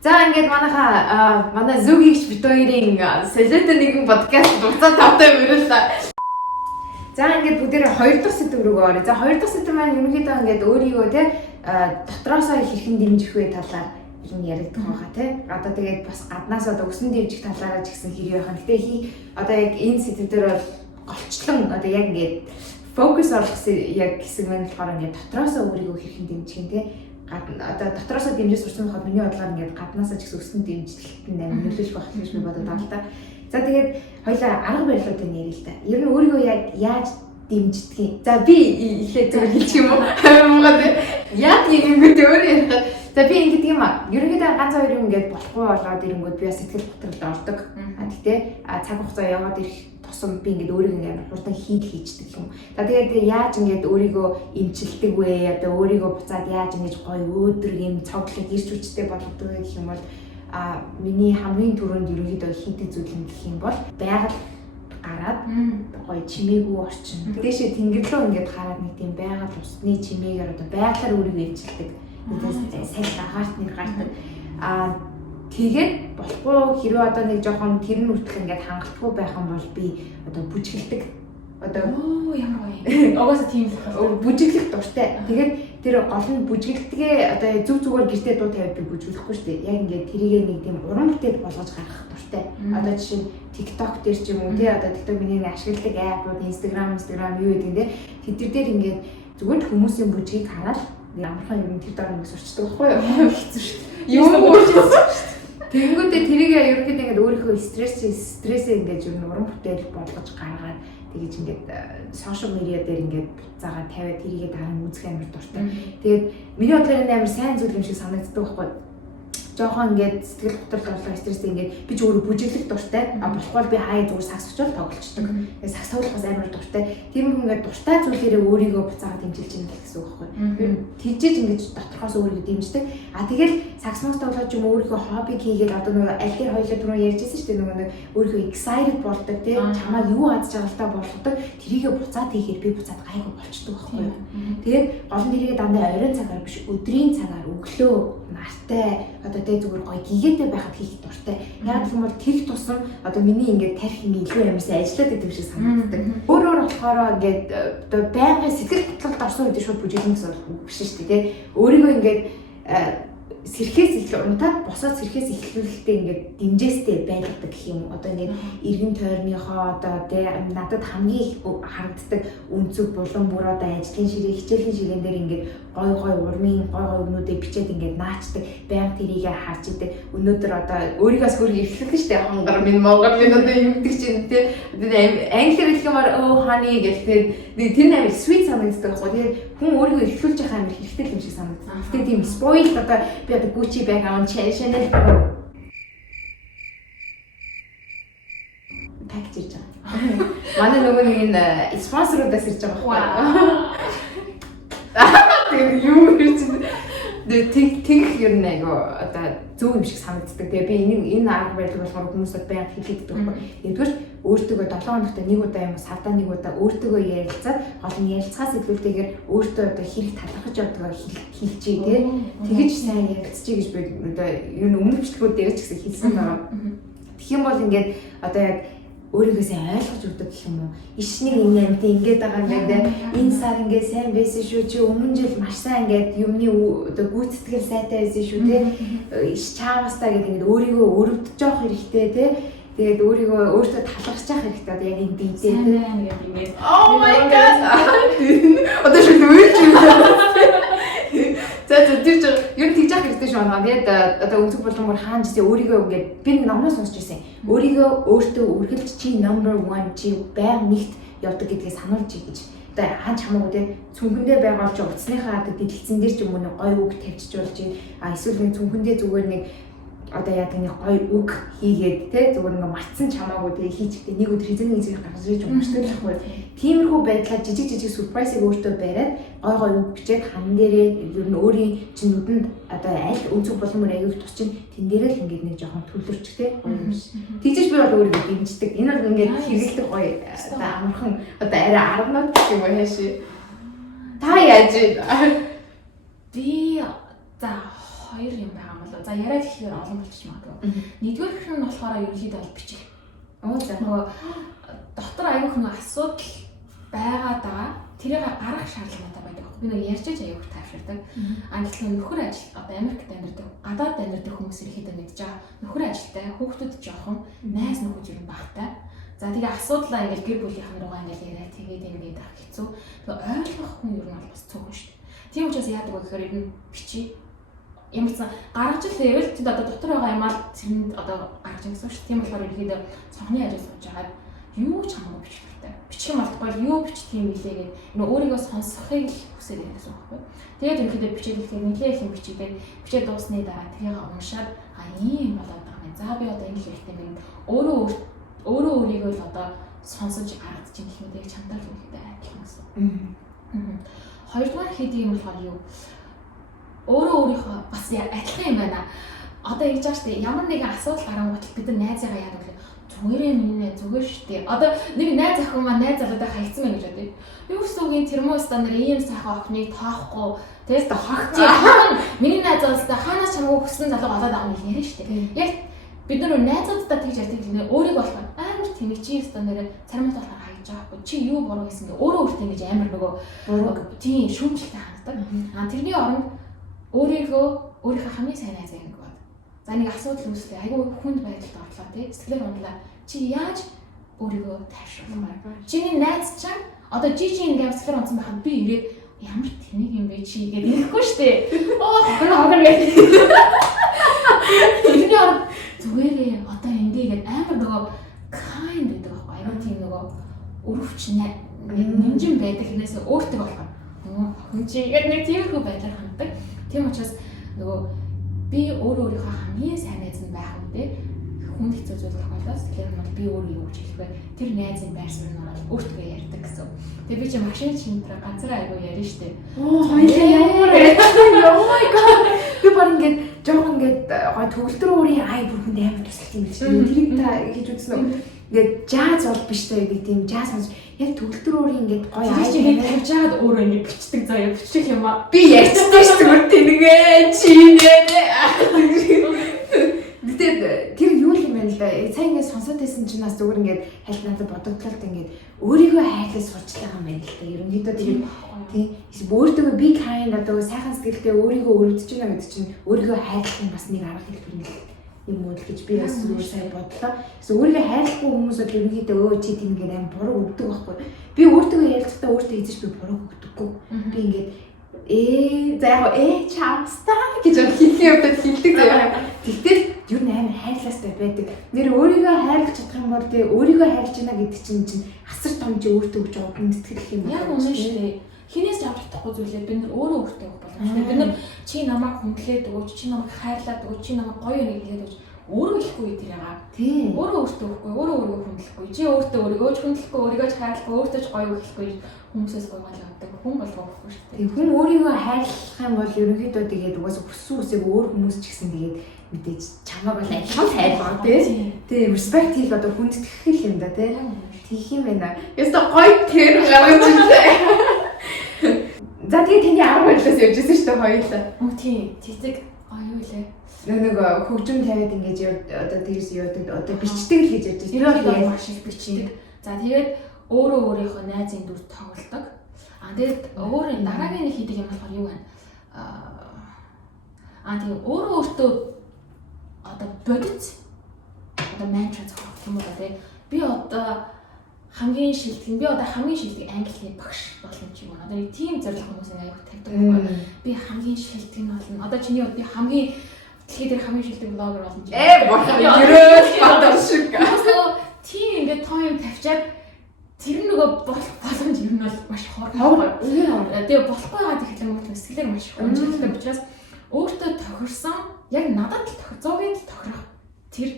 За ингээд манай зүгийгч бит хоёрын солиотой нэгэн подкаст дуцаад тавтай мөрөллөө. За ингээд бүгдээрээ 2 дахь сэдв рүү оръё. За 2 дахь сэдв маань ерөнхийдөө ингээд өөрийгөө те дотроосоо хэрхэн дэмжих вэ талаар ер нь яригдах байгаа те. Одоо тэгээд бас гаднаас одоо өсөн дэмжих талаараа ч гэсэн хэрэг байна. Гэтэ одоо яг энэ сэдв дээр бол голчлон одоо яг ингээд фокус олох яг хэсэг маань болохоор ингээд дотроосоо өөрийгөө хэрхэн дэмжих юм те. Одоо дотроосоо дэмжиж сурсан хаад миний бодлоор ингээд гаднаасаа ч гэсэн өссөн дэмжлэлт нь нөлөөлж байх гэж би бодод байна л да. За тэгээд хоёлаа арга барилуудыг нэрээ л да. Ер нь өөрийгөө яг яаж дэмждэг. За би ихлэ зөв хэлчих юм уу? Яг ингэнгүүт өөрөө ярих. За би ингэдэг юм аа. Ерөнхийдөө ганц хоёр юм ингээд болохгүй болоод ирэнгүүт би бас сэтгэл готролд ордог. Гэхдээ цаг хугацаа яваад ирэх тусам би ингээд өөрийгөө ингээд хурдан хийждэг юм. За тэгээд яаж ингээд өөрийгөө эмчилдэг вэ? Одоо өөрийгөө буцаад яаж ингэж гоё өөдрөг юм цогцлог ирч хүчтэй болгодог гэх юм бол миний хамгийн түрүүнд ерөнхийдөө хийдэг зүйл юм гэх юм бол байгаль гараад гоё чимээгүй орчин. Дээшээ тэнгэр рүү ингээд хараад нэг тийм байгаль усны чимээгээр одоо байгалаар өөрийгөө эмчилдэг. Сайн агаарт нэг гардаг. Тэгээд болохгүй хэрвээ одоо нэг жоохон тэр нь үртгэх ингээд хангалтгүй байх юм бол би одоо бүжгэлдэг. Одоо ямар гоё. Угаасаа тийм л байна. Бүжиглэх дуртай. Тэгээд тэр гол нь бүжгэлдгээ одоо зүг зүгээр гэртээ дуу тавиад би бүжиглэхгүй шүү дээ. Яг ингээд тэрийг нэг тийм уран бүтээл болгож гаргах дуртай. Одоо жишээ нь TikTok дээр ч юм уу тий одоо TikTok миний ашигладаг аппууд Instagram юу гэдэг нь тий тэд дээр ингээд зүгээр хүмүүсийн бүжгийг хараад амархан юм тэр дор нэг сурчдаг байхгүй юу? Хэцүү шүү дээ. Юм уу? Тэнгүүдээ тэрийг ерөнхийдөө ингээд өөрийнхөө стрессээ ингээд ер нь уран бүтээл болгож гаргаад тэгэж ингээд сошиал медиа дээр ингээд буцаагаа тавиад тэрийгээ дараа үзэх амар дуртай. Тэгээд миний бодлоор энэ амар сайн зүйл юм шиг санагддаг байхгүй юу? Жохон ингээд сэтгэл готрол орлоо стрессээ ингээд би ч өөрөө бүжиглэх дуртай. Болохгүй би хаяа зүгээр сакс очоод тоглолцдог. Тэгээд сакс тоглохоос амар дуртай. Тийм хүн ингээд дуртай зүйлээрээ өөрийгөө буцаагаад дэмжиж байна гэсэн үг байхгүй юу? Ер нь тийжээж ингээд доторхоос өөрийгөө дэмждэг. Тэгэл сакс тоглож юм өөрийнхөө хоббиг хийгээд одоо нөгөө аль дээр хоёлоо түрүү ярьжсэн шүү дээ нөгөө өөрийнхөө excited болдог тийм чамаа юу аз жаргалтай болгодог тэрийгээ буцаад хийхээр би буцаад гайгүй болчдөг байхгүй юу? Тэгээд гол нь тэрийгээ дандаа оройн цагаар биш өдрийн цагаар өглөө нартай одоо тэ зүгээр гоё гигээтэй байхад хийх дуртай. Яг гэх юм бол тэг тусам одоо миний ингээд тарих юм илүү амарсан ажиллаад идэв шиг санагддаг. Өөрөөр болохоор ингээд одоо байнгын сэтгэл готролд орсон үед шууд бүжиглэн гэсэн үг биш шүү дээ. Өөрийгөө ингээд сэрхээс их унтаад босоод сэрхээс ихлүүлэлтээ ингээд дэмжээстэй байлгадаг гэх юм. Одоо ингээд эргэн тойрныхоо одоо тэ надад хамгийн их харагддаг үнцөг булан бүр одоо ажлын ширээ хичээлийн ширээн дээр ингээд гой урмын гой өгнүүдээ бичээд ингээд наачдаг байнга тэрийгээ харж идэг. Өнөөдөр одоо өөрийгөөс хөргө ихлүүлдэг шүү дээ. Хонгор минь монгол минь одоо юм гэдэг чинь тэ англиар хэлэх юмар honey гэхлээр тэр нь амар sweet санагддаг байхгүй. Тэгээд хүн өөрийгөө ихлүүлж байгаа амар хэрэгтэй юм шиг санагддаг. Гэтэ тийм spoiled одоо би одоо Gucci bag аван Chanel пакэж ирж байгаа. Манай нөгөө нэг энэ спонсорудаас ирж байгаа байхгүй. Тэр юу гэсэн тэг ер нь айгу одоо зөв юм шиг санагддаг. Тэгээ би энэ арга барил болохоор хүмүүсд байнга хэлээд байгаа байхгүй. Нэгдүгээр өөртөө 7 хоногт нэг удаа юм сардаа нэг удаа өөртөө ярилцаад гол нь ярилцахаас илүүтэйгээр өөртөө одоо хэрэг талархаж явдаг хэлчихье тий. Тэгэж сайн ярилцчихъя гэж би одоо ер нь өмнөх бичлэгүүд дээр ч гэсэн хэлсэн байгаа. Тэгэх юм бол ингээд одоо яг өөрийгөө сайн ойлгож өгдөг гэх юм уу? Ишнийг энэ амт ингээд байгаа юм байна. Энэ сар ингээд сайн байсан шүү чи өмнө жил маш сайн ингээд юмны одоо гүйцэтгэл сайтай байсан шүү те. Иш чаавастаа гэдэг ингээд өөрийгөө өрөвдөж явах хэрэгтэй те. Тэгээд өөрийгөө өөртөө талархаж явах хэрэгтэй одоо яг энэ биедээ те. Oh my god. Одоо шууд үеч юм. За тэр чинь ер нь тэгж явах хэрэгтэй шүү байна. Тэгээд одоо өнцөг болгомоор хаан жишээ өөрийгөө ингээд би нэг номноос сонсч ирсэн. Өөрийгөө өөртөө үргэлж чи number 1 чи байнга нэгт явдаг гэдгийг сануулж ий гэж. Одоо хаан ч хамаагүй те цүнхэндээ байгаа ч утасныхаа дэлгэцэн дээр ч юм уу нэг гоё үг тавьчих болж ий. Эсвэл нэг цүнхэндээ зүгээр нэг одоо яг нэг гоё үг хийгээд те зүгээр нэг матсан ч хамаагүй те хийчихдэг нэг өдөр хэзээ нэг зэрэг гаргаж ирж өмчтэй л ахгүй. Тиймэрхүү байдлаар жижиг surprise-ыг өөртөө бариад гой үг бичээд хан дээрээ ер нь өөрийн чинь нүдэнд одоо аль өнцөг боломжоор аяг тусчин тэн дээрээ л ингээд нэг жоохон төлөвлөрч те гоё юм шиг. Тэгжиж би бол өөрийгөө дэмждэг. Энэ бол ингээд хэрэглэх гоё одоо амархан одоо арай 10 нот гэх юм уу хаашаа. Та яаж вэ? Би за 2 юм байгаа юм болоо. доо. За яриад ихээр олон болчих магадгүй. Нэгдүгээр гэх нь болохоор ерөнхийдөө бол бичих. За нөгөө дотор аягүй хүн асуудал байгаадаа тэрийг гаргах шаардлагатай байдаг. Би нөгөө ярьж аягүй тайвширдаг. Гэтэл нөхөр ажил одоо Америкт амьдардаг, гадаад амьдардаг хүмүүс ирэхэд мэдж байгаа. Нөхөр ажилтай, хүүхдүүд жоохон найз нөхөд юм багтай. За тэгээ асуудлаа ингээл гэр бүлийнхэн руугаа ингээл яриа тэгээд ингээд авах хэцүү. Тэгээ ойлгох хүн ер нь бол бас цөөхөн шүү дээ. Тийм учраас яадаг вэ гэхээр ер нь бичиж ямар ч гаргаж ирэвэл тэд одоо дотор байгаа юмаа зэрэнд одоо гаргаж ирсэн шүү дээ. Тийм болохоор ерөөдөө цонхны ажил сууж байгаад юу ч хамаагүй бичих хэрэгтэй. Бичих юм болохгүй юу бичих юм билээ гэдэг нөгөө өөрийгөө сонсохыг л хүсэж байгаа гэсэн үг байхгүй. Тэгээд ерөөдөө бичээдэлтэй нэлээ их юм бичигээд бичээд дуусны дараа тэрийг уншаад ийм болоод байгаа юм. За би одоо энэ хэрэгтэй юм. Өөрөө өөрийгөө л одоо сонсож гаргаж чинь гэх мэт чамдаа л үүрэгтэй адилхан гэсэн. Хоёрдугаар хийдэг юм болохоор юу? Өөрөө өөрийнхөө бас адилхан юм байна. Одоо ингэж байгаа шүү дээ. Ямар нэгэн асуудал гарангуут бид нар найзаагаа яадаг вэ? Зүгээрээ минь зүгээр шүү дээ. Одоо нэг найз охин маань найз залуутай хаягдсан байх гэж бодъё. Юу гэсэн үг юм термостанд нар ийм сайхан охиныг тоохгүй. Тэгээс хогч миний найз залуутай хаанаас чамайг хүссэн залуу болоод байгаа юм яриа шүү дээ. Яг бид нар найзуудтай тэгж ярьдаг юм өөрийг болохоор амар тэнэг чи өстө нэрэ царамт болохоор хаягж байгаа байхгүй чи юу буруу гэсэн гэ өөрөө өөртөө ингэж амар нөгөө буруу тийм шүүмжлэлтэй ханддаг. Тэрний оронд өөрийнхөө хамгийн сайн найз юм гээд. За нэг асуудал үүслээ айгүй хүнд байдалд орлоо тий сэтгэлээр ундлаа. Чи яаж өөрийгөө тайвшруулах вэ? Чиний найз чинь одоо жижиг ингэ сэтгэлээр унтсан байхад би ирээд ямар тэнэг юм бэ чи гэдэг ирэхгүй штэ. Хогор гэдэг. Тэрний оронд зүгээрээ одоо ингээд амар нөгөө kind гэдэг байхгүй айгүй тийм нөгөө өрөвч нэмжин байдаг хинээс өөртөө болох хүн чи яг нэг тиймэрхүү байдлаар ханддаг. Тийм учраас нөгөө би өөрийнхөө хамгийн сайн найз нь байх үедээ хүнд хэцүү зүйл тохиолдолд тэгэхээр бол би өөрөө юу гэж хэлэх вэ? Тэр найзын байр суурь нь ороод өөртөө ярьдаг гэсэн. Тэгээ би чи машин чинтрэ ганцаараа айгүй ярьна штэ. Ямар oh my god. Би баг ингээд жоохон ингээд гой төгөлдөр өөрийн ай бүрхэнд амар тусалт юм биш. Тэрийг та хийж үзсэн үү? Ингээд jazz бол биш таа гэдэг тийм jazz сонсож яг төгөлдөр өөрийн ингээд гой ай ингээд тавьж байгаад өөрөө ингээд бичдэг заяа бичих юм аа. Би ярьчихсан шүү дээ тэнэгээ чи нэ. Гэтэ тэр юу юм бэ л да. Сайн ингээд сонсоод байсан чинь бас зүгээр ингээд хальт надад бодогдлоо ингээд өөрийгөө хайрлаж сурчлаа юм байна л да. Ерөнхийдөө тийм өөртөө би kind одоо сайхан сэтгэлтэй өөрийгөө өрөвдөж байна гэдэг чинь өөрийгөө хайрлах бас нэг арга хэлбэр юм уу гэж би бас зүгээр сайн бодлоо. Эсвэл өөрийгөө хайрлахгүй хүмүүсүүд ерөнхийдөө өө чи тийм ингээд амар буруу өгдөг байхгүй. Би өөртөө ярилцахдаа өөртөө хийж би буруу өгдөггүй. Би ингээд за яг чамстаа гэж хэлэх юмдад хэлдэг заяа. Тэгтэл юу нээр хайрлаастай байдаг. Нэр өөрийгөө хайрлах чадах юм бол тэгээ өөрийгөө хайрлаж байна гэдэг чинь асар том чи өөртөө өгч байгаа хүндэтгэл юм байна. Яг үнэн шүү дээ. Хинээс авч чадахгүй зүйлээ бид нар өөрөө өөртөө өгөх боломжтой. Бид нар чи намайг хүндлээд өгөөч, чи намайг хайрлаад өгөөч, чи намайг гоё нэг хэлээд өгөөч. Өөрөө ихгүй тэр ягаа. Тийм. Өөрөө өөртөө өгөхгүй, өөрийгөө хүндлэхгүй. Чи өөртөө өөрийгөө ч хүндлэхгүй, өөрийгөө ч хайрлахгүй, өөртөө ч гоё өгөхгүй. Хүмүүсээс гойгоол авдаг. Хүн болгоохгүй шүү дээ. Тийм. Хүн өөрийгөө хайрлах юм бол ерөнхийдөө тэгээд угаасаа хүссэн үсэг өөр хүмүүс ч гэсэн тэгээд мэдээж чамайг бол адилхан хайрлаа тийм. Тийм. Respect хийх одоо хүндэтгэх юм да тийм. Тийх юм байна. Яста гоё тэр гаргаж ирлээ. За тэгээд тэний 10 байлаас явж ирсэн шүү дээ хоёулаа. Тийм. Цэцэг юу вэ? Нэг хөгжим тавиад ингэж одоо тэгээс явдаг одоо бичдэг л гэж ярьж байна. Тэр бол маш их бичдэг. За тэгээд өөрөө өөрийнхөө найзын дүр тоглодог. Тэгээд өөр дараагийн нэг хийдэг юм болохоор юу вэ? Тэгээд өөрөө өөртөө одоо бодит одоо мантра зохиох юм уу те? Би одоо хамгийн шилдэг англи хэлний багш болно ч юм уу. Одоо нэг тийм зорилго хүмүүс аяг тавьдаг байхгүй. Би хамгийн шилдэг нь болно. Одоо чиний би хамгийн тэгэхээр хамгийн шилдэг блогер болно ч. Ерөөс бадал шиг. Тийм ингээд том юм тавьчаад тэр нөгөө болох боломж юм бол маш хор. Тэгээ болохгүй байгаа тэгэхээр мөн сэтгэлээр маш их хөндлөлтэй учраас өөртөө тохирсон яг надад л 100% тохирох тэр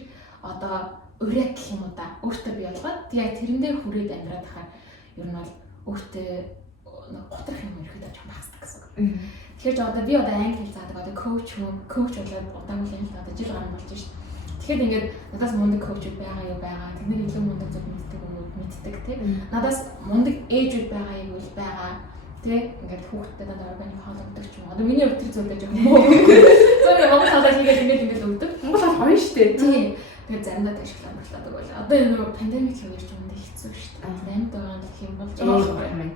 одоо ураг гэх юм уу да өөртөө бий болгоод тэгээ тэрэн дээр хүрээд амьдраад хахаар ер нь бол өөртөө готрох юм ирэхэд жоохон багасдаг гэсэн. Тэгэхээр одоо би одоо англи хэл заадаг одоо коуч болоод удаагүй юм л одоо жил гарсан болж шээ. Тэгэхээр ингээд надаас мундаг коучуд байгаа юу байгаа. Тэдний илүү мундаг зүйл мэддэг тийм. Надаас мундаг ээжүүд байгаа юу байгаа. Тэ ингээд хүүхдэд дандаа органик хоол өгдөг ч юм. Одоо миний өвтөр зүйлээ жоох муу. Зөвхөн Монгол хоолой хийгээд өгдөг. Монгол хоол гоё шүү дээ. Тийм. Тэгээд заримдаа тэгш амарлаадаг байла. Одоо энэ пандемик үеэр ч юм хэцүү шүү дээ. Амьд байгаа гэх юм бол жоох юм.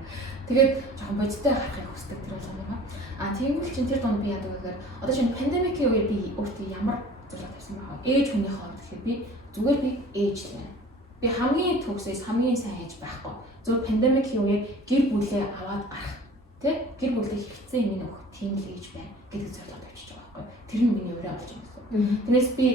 Тэгээд жоохон бодиттой харахыг хүсдэг тэр болгоно юм аа. Тэнгүүл чинь тэр донд би яадаг гэхээр одоо чинь пандемикийн үеэр би өөртөө ямар зорилго тавьсан байгаа. Ээж хүний хоол гэхээр би зүгээр би ээж байна. Би хамгийн төгсөөс хамгийн сайн ээж байхгүй. Зөв пандемикийн үеэр гэр бүлээ аваад гарах. Тэ? Гэр бүлээ хэрэгцээ юм өгөх тийм л ээж байна гэдэг зорилго тавьчих байгаа байхгүй. Тэр нь миний өрөө болж байгаа юм. Тэрнээс би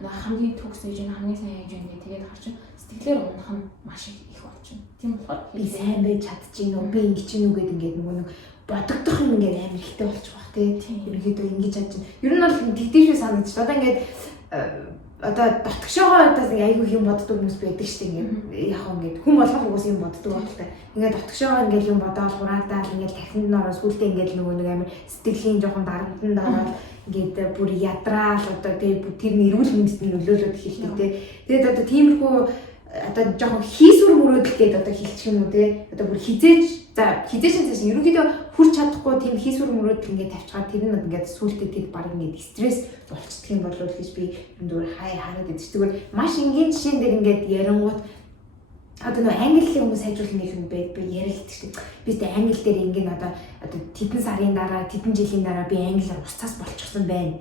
хамгийн төгс ээж нь хамгийн сайн ээж байна тэгээд харчин сэтгэлээр унах нь маш их болчихно. Тийм болохоор би сайн байж чадчихэв үү, би ингэж гинүү гэдэг ингээд нөгөө нэг бодогдох юм ингээд амар ихтэй болчих бах тий. Ерөнхийдөө ингэж чадж байна. Ер нь бол тэгдэшгүй санагдчих. Одоо ингээд одоо дотгошоогоо удаас ингээ айгүй юм боддог хүмүүс байдаг шүү дээ. Ингээд яг ингээд хүн болгох угаас юм боддог багтай. Ингээд дотгошоогоо ингээд юм бодоод хураагдаад ингээд тархинд нөрөөс сүлдээ ингээд нөгөө нэг амар сэтгэлийн жоохон дарамтанд ороод ингээд бүр ядраал одоо тэр нэрүүл мэндэд нөлөөлөд эхэлдэг тий. Тэгээд одоо тиймэрхүү одоо жоохон хийсвэр мөрөөдөл гэдэг одоо хэлчих юм уу те одоо бүр хизээж цааш ерөнхийдөө хүрч чадахгүй тийм хийсвэр мөрөөдөл ингээд тавьчихаар тэр нь ингээд сүултээ тэр баг ингээд стресс болцдог юм болов уу гэж би зүгээр хараад байдаг. Зүгээр маш энгийн жишээн дээр ингээд ярингууд одоо нэг англи хүмүүс хайжуулах юм би яриад шүү дээ. Би тэ англи дээр ингээд одоо тэдэн сарын дараа тэдэн жилийн дараа би англиар устсаас болчихсон байна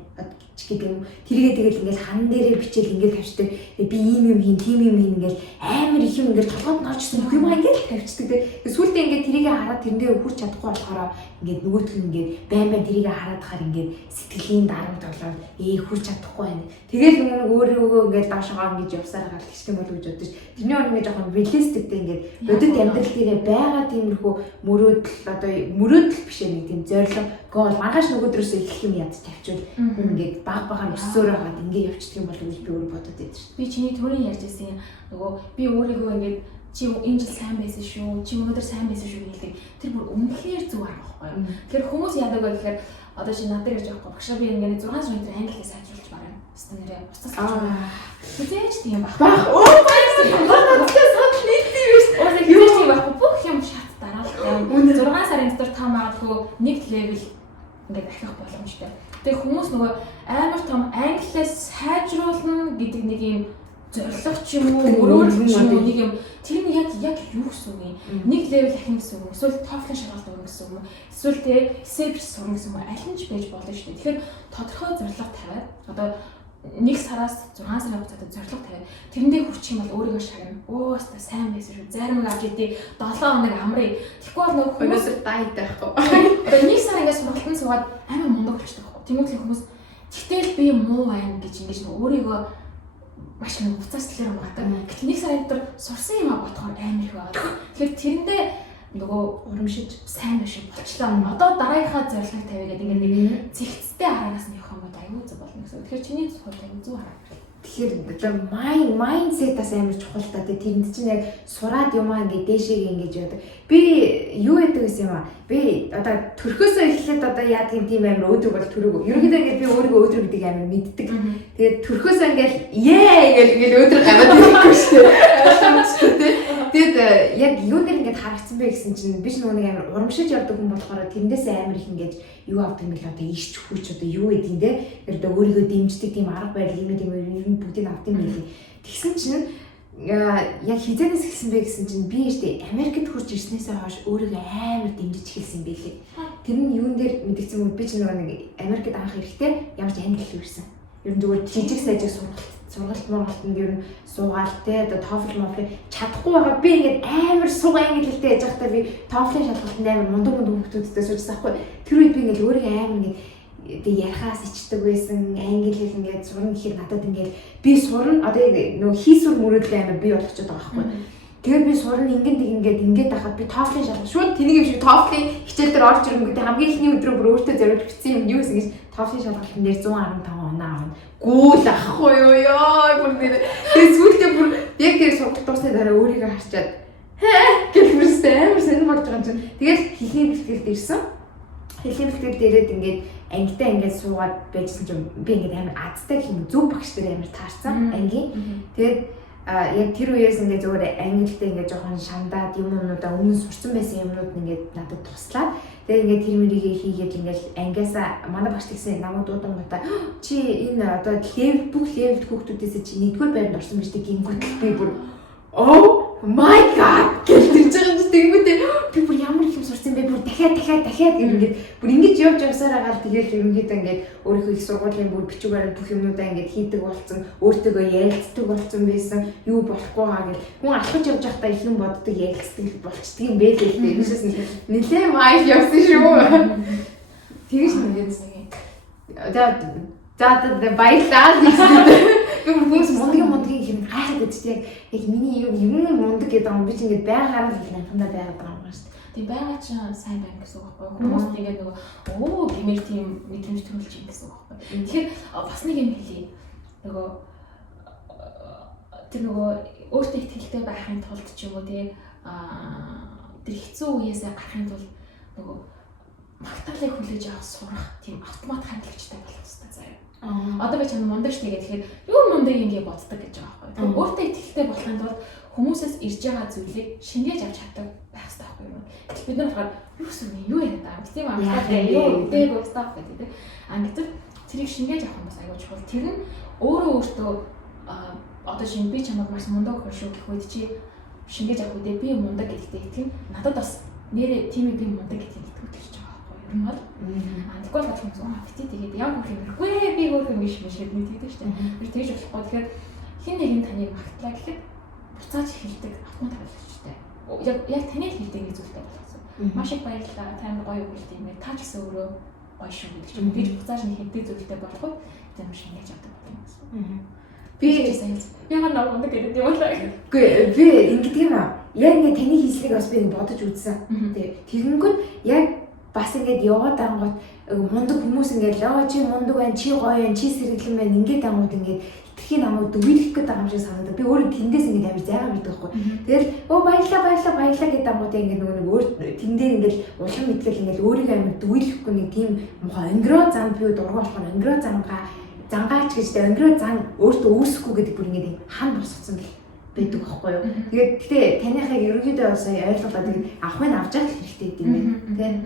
гэдэг юм. Тэргээ тэгэл ингээд хан дээрээ бичээл ингээд тавьчдаг. Би ийм юм хийн, тийм юм хийн ингээд амар их юм ингээд толгойд орчихсон бүх юм ингээд тавьчдаг. Тэгээ сүүлдээ ингээд тэрийгээ хараад тэрнээ хүрч чадахгүй болохоор ингээд нөгөөх нь ингээд байн тэрийгээ хараад хахаар ингээд сэтгэлийн дарамт болоод хүрч чадахгүй байна. Тэгэл нэг өөрөө ингээд даашгаа ингэж явсаар гал хэвчтэй болов гэж бодож. Тэрний өөр ингээд жоохон реалистиктэй ингээд бодит амьдрал дээрээ байгаа тиймэрхүү мөрөөдөл биш нэг тийм зорилго гол маргааш нөгөөдрөөс их юм яд тавьчвал ингээд баг өссөөр хагаад ингээд явчихдаг юм болов уу гэж би өөрөө бодод байдаг шүү. Би чиний төрийн ярьж байсан нөгөө би өөрийгөө ингээд чи энэ жил сайн байсан шүү, чи өнөөдөр сайн байсан шүү гэдэг тэр бүр үнэхээр зүг арга байхгүй юу. Тэгэхээр хүмүүс яадаг вэ гэхээр одоо чи надад ярьж байгаа багшаа би ингээд 6 сарын дээр англи хэл сайжруулж байгаа юм. Өстө нэрээ устсаж байгаа. Хизээч тийм байхгүй. Оо баярлалаа. Надад нийтээ биш. Хизээч тийм байхгүй. Бүх юм шат дараалал. 6 сарын дотор та магадгүй нэг левел ингээд ахих боломжтой. Тэгээ хүмүүс нөгөө амар том англиас сайжруулна гэдэг нэг юм зорилго ч юм уу, мөрөөдөл ч юм уу нэг юм тэр нь яг юу гэсэн үг юм? Нэг левел ахин гэсэн үг. Эсвэл TOEFL шалгалт өгнө гэсэн үг. Эсвэл тэ SAT сурна гэсэн үг. Аль нь ч байж болно шүү дээ. Тэгэхээр тодорхой зорилго тавиад одоо 1 сараас 6 сарын хугацаанд зорилго тавиад тэрэндээ хүрчих юм бол өөрийгөө шагна. Өөстө сайн байсан шүү. Зарим нэг авч идэ 7 хоног амрыг. Тэгэхгүй бол нөгөө хүмүүс дайт байхгүй. Одоо 1 сар ингээс сургалтанд суугаад амар мундаг болчихдог байхгүй. Тэнгүүт хүмүүс тэгтэл би муу байна гэж ингэж нөгөө өөрийгөө маш их хуцаас тэлэр хамгадаг. Гэтэл 1 сарын дотор сурсан юм бодохоор амар их байгаа. Тэгэхээр тэрэндээ нөгөө урамшиж сайн биш болчлаа. Одоо дараагийнхаа зорилгыг тавиад ингээд нэг цэгцтэй араас нь явах юм бол аюул зүг болно гэсэн. Тэгэхээр чиний зөвхөн аюул зүг хараа. Тэгэхээр одоо майндсетаас амар чухал та тэрэнд чинь яг сураад юмаа ингээд дээшээ ингэж яадаг. Би юу яадаг гэсэн юм аа. Би одоо төрхөөсөө эхлээд одоо яадаг тийм амар өдөр бол төрөг. Ерөнхийдөө ингээд би өөрийгөө өдөр гэдэг амар мэддэг. Тэгээд төрхөөсөө ингээд ингээд өдөр гараад ирэхгүй шүү дээ. Тэгээд яг юу нэр ингээд харагдсан бэ гэсэн чинь биш нөгөө нэг амар урамшиж явдаг хүн болохоор тэрнээсээ амар их ингээд юу авдаг юм бэл одоо иш хүч одоо юу гэдэг юм те. Тэр одоо өөрийгөө дэмждэг тийм арга барил юм бүгдийг авдаг юм билий. Тэгсэн чинь яг хизэнээс гисэн бэ гэсэн чинь би штэ Америкт хурж ирснээсээ хойш өөрийгөө амар дэмжиж эхэлсэн байлээ. Тэр нь юун дээр мэдгэцэн би ч нэг Америкт анх ирэхдээ ямар ч англи хэл ирсэн. Ер нь зүгээр жижиг сайжиг сургалтанд ер нь суугаал те одоо TOEFL чадахгүй байгаа би ингээд амар суг англи хэлтэй яж байхдаа би TOEFL шалгалтанд амар мундаг хүмүүстэй суужсан байхгүй. Тэр үед би ингээд өөрийгөө амар ингээд ярихаас ичдэг байсан англи хэл ингээд сурна гэхээр надад ингээд би сурна одоо нөгөө хийсвэр мөрөөдөл амар бий болгочиход байгаа байхгүй. Тэгээд би сурна ингээд дахад би TOEFL шалгалт шууд тэнийг юм шиг TOEFL хичээл дээр орж ирэнгүүт хамгийн ихний өдрөө бүр өөртөө зориулж бичсэн юм юу гэсэн гэж TOEFL шалгалтын дээр 115 оноо авна. Гүүл ахгүй юу ёо бүр тэгээд зүйлдээ бүр яг тэр сургалт дуусны дараа өөрийгөө харчаад гэх бүрстэй амар сонир болж байгаа юм чинь. Тэгээд хэлний бэлтгэлд ирсэн. Хэлний бэлтгэл дээрээд ингээд ангитай ингээд суугаад байжсэн чинь би ингээд амар азтай юм зөв багш дээр амар таарсан ангийн. Тэгээд яг тэр үеэс ингээд зөвхөн англитэй ингээд жоохон шандаад юмнуудаа өмнө сурсан байсан юмнууд ингээд надад туслаад тэгээ ингээд тэр мөрийгээ хийгээд ингээд ангиасаа манай багш тэгсэн намайг дуудангуудаа чи энэ одоо левел бүх левелд хүүхдүүдээс чи нэгдүгээр байранд орсон байж тийг гингүүтэл би бүр oh my god гэж байгаа юм тэгэнгүүтээ би бүр ямар их юм сурсан бэ бүр дахиад ингээд бүр ингэж явж явсаар агаал тэгээд ерөнхийдөө ингээд өөрийнхөө их сургуулийн бүр бичүүгээр бүх юмнуудаа ингээд хийдэг болсон өөртөөгөө ярилцдаг болсон байсан юу болохгүй байгаа гэл хүн алхаж явж байхдаа их юм боддог ярилцдаг болчдөг юм бэ л дээ тийшээс нэлээ маш явсан шүү тэгэж нэгэд за баярлалаа би хүмүүс мундаг юм гайхаад байдаг яг миний юм мундаг гэдэг юм би ч ингээд байгаар л ханхандаа байгаад байгаа юм байна шүү дээ. Тийм байгаа ч сайн байна гэсэн үг байхгүй. Хүмүүс ингээд нөгөө гэмээр тийм мэдрэмж төрүүлж юм гэсэн үг байхгүй. Тэгэхээр бас нэг юм хэлье. Тэр өөртөө ихтэй байхын тулд ч юм уу тий тэр хэцүү үеэсээ гарахын тулд магтаалыг хүлээж авах сурах тийм автомат хандлагчтай болох хэрэгтэй заяа. Одоо би чам мундаг штэ гэхээр юу мундаг ингэ боддог гэж байгаа байхгүй. Тэгэхээр өөртөө ихтэй болохын тулд хүмүүсээс ирж байгаа зүйлийг шингээж авч чаддаг байх хэрэгтэй байхгүй юу? Гэтэл бид нар болохоор юу сүмээ юу яриад байгаа юм тийм амттай юу дээг стаф гэдэг тийм. Гэтэл тэрийг шингээж авах юм бас аягүй чухал. Тэр нь өөртөө одоо шинэ би чамд маш мундаг өхөр шүү гэх үед чи шингээж авах үедээ би мундаг гэдэгтээ итгэн надад бас нэрээ тийм би мундаг гэдгийг итгэж байгаа. Юм бол тэгвэл болох юм зүүн бити тэгээд яг хөх юм хэрэггүй би өөр юм биш гэдэг мэдээд шүү дээ. Би тэгж болохгүй тэгэхээр хин нэг нь таныг магтлаа гэхэд буцааж эхэлдэг автомат хариулттай. Яг таны хэлдэг нэг зүйлтэй болгосон. Маш их баярлалаа. Танд гоё үг хэлдэг юм. Та ч гэсэн өөрөө гоё шүү гэдэг чинь гэж буцааж нэг хэлдэг зүйлтэй болохгүй тийм шингээж авдаг юм байна. Би яагаад нормалдаг гэдэг юм болоо. Үгүй би ингэдэг юм аа. Яг ингэ таны хийслийг бас би бодож үзсэн. Тэгэнгүүт яг бас ингээд яваад ангууд мундаг хүмүүс ингээд чи мундаг байна, чи гоё байна, чи сэргэлэн байна ингээд ангууд ингээд итгэхийн намайг дүгийлэх гээд байгаа юм шиг санагдав. Би өөрөө тэндээс ингээд амар зайгаа мэддэг байхгүй. Тэгэл баярлаа гэдэг ангууд ингээд нөгөө өөр тэн дээр ингээд улам мэтгэл ингээд өөрийгөө амар дүгийлэхгүй нэг тийм мохоо өнгөрөө зам би дургу болохоор өнгөрөө зангаач гэжтэй өнгөрөө зан өөртөө үүсэхгүй гэдэг бүр ингээд хан босгосон гэх байдаг байхгүй юу. Тэгээд гэтээ таныхыг ерөнхийдөө бас ойлголоо тэгээд авахыг авч явах хэрэгтэй юм байна.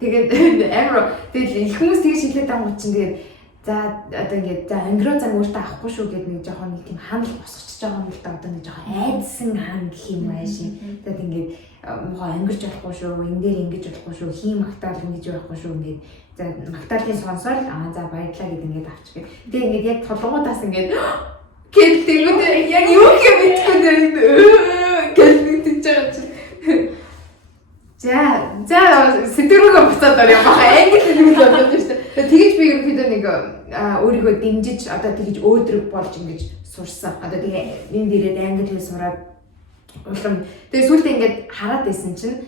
Тэгээд амар тэгээд их хүмүүс тэгж хэлээд байгаа юм чинь тэгээд за одоо ингээд за өнгөрөө зан өөртөө авахгүй шүү гэдэг нэг жоохон нэг тийм ханал босгочихж байгаа юм л да одоо нэг жоохон айдсан хан гэх юм ааш. Тэгээд ингээд мохоо өнгөрч болохгүй шүү, энэ дээр ингэж болохгүй шүү, хийм магтаал ингэж байхгүй шүү ингээд за магтаалын сонсоор за баярлаа гэдэг ингээд авчих. Тэгээд ингээд яг толгоодаас ингээд Кэлтэгүүд яг юу юм мэдгүй нэр гэж байгаа чи. За сэтгэрүүгээ буцаад орё баха англи хэлний бодож шүү дээ. Тэгэж би ерөнхийдөө нэг өөрийгөө дэмжиж одоо тэгэж өөдрөг болж ингэж сурсан. Одоо тэгээ энэ дээрээ англи хэл сураад улам тэгээ сүүлдээ ингээд хараад байсан чинь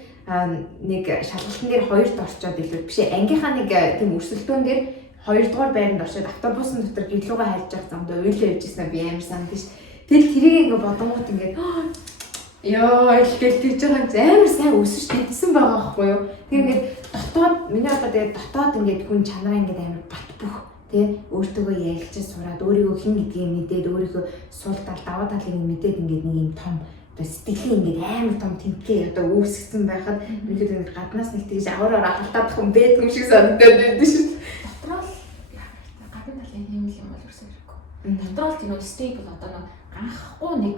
нэг шалгалтын дээр хоёрт орчоод илүү биш ангийнхаа нэг тийм өрсөлдөөн дээр 2 дугаар байранд оршоод автобусын дотор гэрлүүгээ хайж явах замд уйлаа явж ирсэн би амар санагдаж ш. Тэгэл тэрийг ингээ бодонгууд ингээд ёо илгээл тэгж байгаа амар сайн өсөж тэгсэн байгаа байхгүй юу. Тэг ингээд дотоод миний одоо тэгээд дотоод ингээд хүн чанараа ингээд амар бат бөх тий өөртөөгөө ярилцаж сураад өөрийгөө хэн гэдгийг мэдээд өөрийгөө суул тал даваа талыг мэдээд ингээд нэг юм том одоо сэтгэлийн ингээд амар том тэмдгээ одоо үүсгэсэн байхад ерөнхийдөө гаднаас нэг тэгж аваараа халтаадах юм байдаг юм шиг санагдаад байдаг ш. Дотроо тийм стейбл одоо нэг анхахгүй нэг